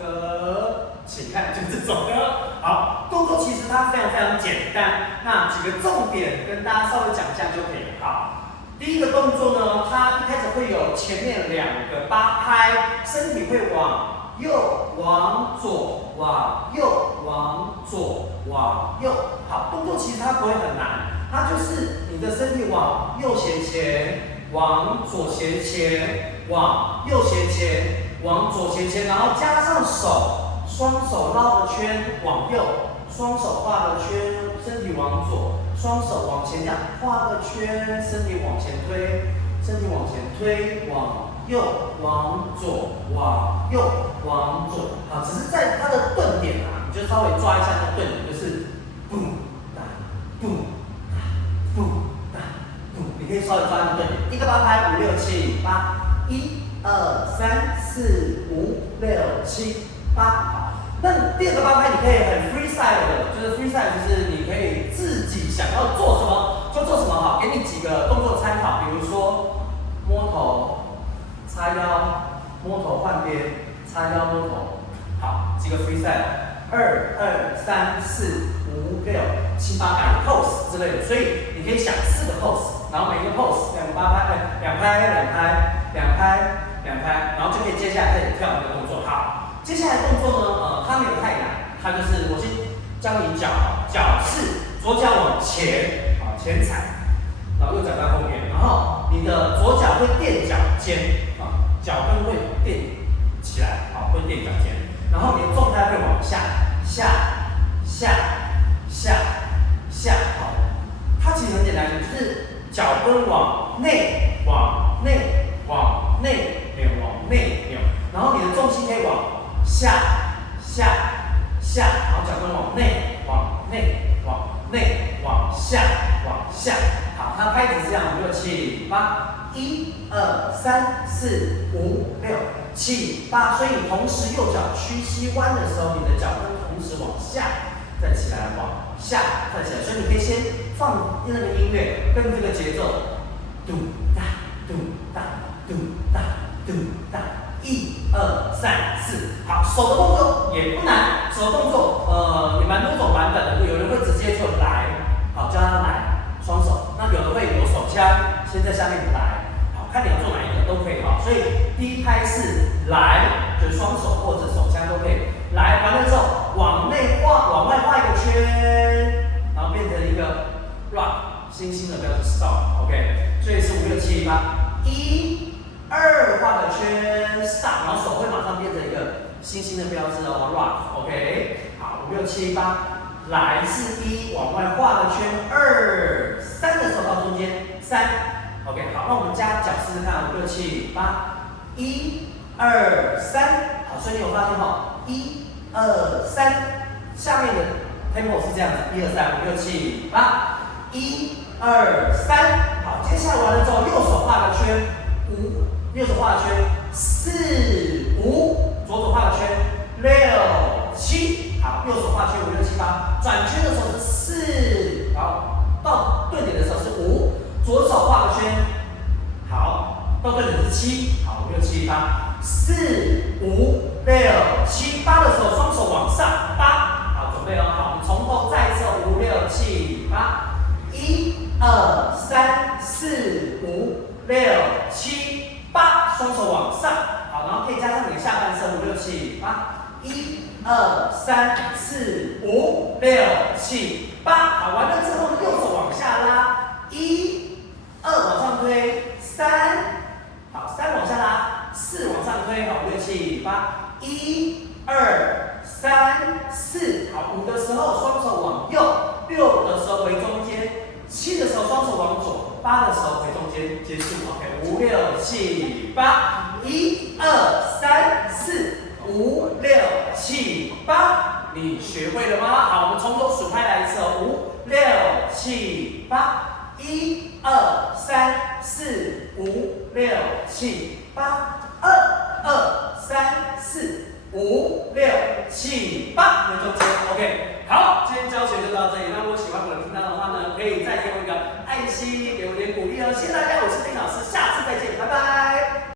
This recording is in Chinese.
歌，请看就这首歌。好，动作其实它非常简单，那几个重点跟大家稍微讲一下就可以了。好，第一个动作呢，它一开始会有前面2个8拍，身体会往右、往左、往右、往左、往右。好，动作其实它不会很难，它就是你的身体往右斜前，往左斜前，往右斜前，往左斜前，然后加上手，双手绕个圈往右，双手画个圈，身体往左，双手往前这样画个圈，身体往前推，身体往前推，往右，往左，往右，往左。好，只是在它的顿点啊，你就稍微抓一下它的顿点，就是boom哒 boom哒 boom哒 boom，你可以稍微抓一下顿点，一个8拍，5、6、7、8，1、2、3、4、5、6、7、8。好，那第2个8拍你可以很 freestyle 的，就是 freestyle 就是你可以自己想要做什么就做什么。好，给你几个动作参考，比如说摸头。叉腰，摸头换边，叉腰摸头。好，几个 freestyle， 2、2、3、4、5、6、7、8，改 pose 之类的。所以你可以想4个 pose， 然后每一个 pose 2个8拍，2拍2拍2拍2拍，然后就可以接下来开始跳一个动作。好，接下来动作呢，它没有太难，它就是我先教你脚是左脚往前，好前踩，然后右脚在后面，然后你的左脚会垫脚尖。脚跟会垫起来，好，会垫脚尖，然后你的重态会往下，好，它其实很简单，就是脚跟往内扭，然后你的重心可以往下，然后脚跟往内，往下，好，它拍子是这样，5、6、7、8。1、2、3、4、5、6、7、8，所以你同时右脚屈膝弯的时候，你的脚跟同时往下，再起来，往下，再起来。所以你可以先放那个音乐，跟这个节奏，嘟哒嘟哒嘟哒嘟哒，1、2、3、4。好，手的动作也不难，手的动作也蛮多种版本的，有人会直接就来，好，叫他来，双手。那有的会有手枪，先在下面来。看你要做哪一个都可以哈，所以第一拍是来，就是双手或者手枪都可以。来完了之后，往内画，往外画一个圈，然后变成一个 rock 星星的标志 stop，OK， 所以是5、6、7、8，1、2画个圈 stop， 然后手会马上变成一个星星的标志哦 rock，OK， 好，5、6、7、8，来是1，往外画个圈，2、3的时候到中间3。OK， 好，那我们加脚试试看，5、6、7、8，1、2、3，好，所以你有发现哈，1、2、3，下面的 tempo 是这样子，1、2、3、5、6、7、8，1、2、3，好，接下来完了之后，右手画个圈，5，右手画个圈，4、5，左手画个圈，6、7，好，右手画圈5、6、7、8，转圈的时候是4，好，到顿点的时候是5。左手画个圈，好，到对点是7，好，5、6、7、8，4、5、6、7、8的时候，双手往上8，好，准备哦，好，我们从头再一次5、6、7、8，1、2、3、4、5、6、7、8，双手往上，好，然后可以加上你的下半身5、6、7、8，1、2、3、4、5、6、7、8，好，完了之后右手往下拉，1、2往上推，3，好，3往下拉，4往上推，好，5、6、7、8，1、2、3、4，好，5的时候双手往右，6的时候回中间，7的时候双手往左，8的时候回中间，结束 ，OK，5、6、7、8，1、2、3、4、5、6、7、8，你学会了吗？好，我们从头数拍来一次哦，5、6、7、8。1、2、3、4、5、6、7、8，2、2、3、4、5、6、7、8，回中间 ，OK。好，今天教学就到这里。那如果喜欢我的频道的话呢，可以再给我一个爱心，给我点鼓励哦，谢谢大家。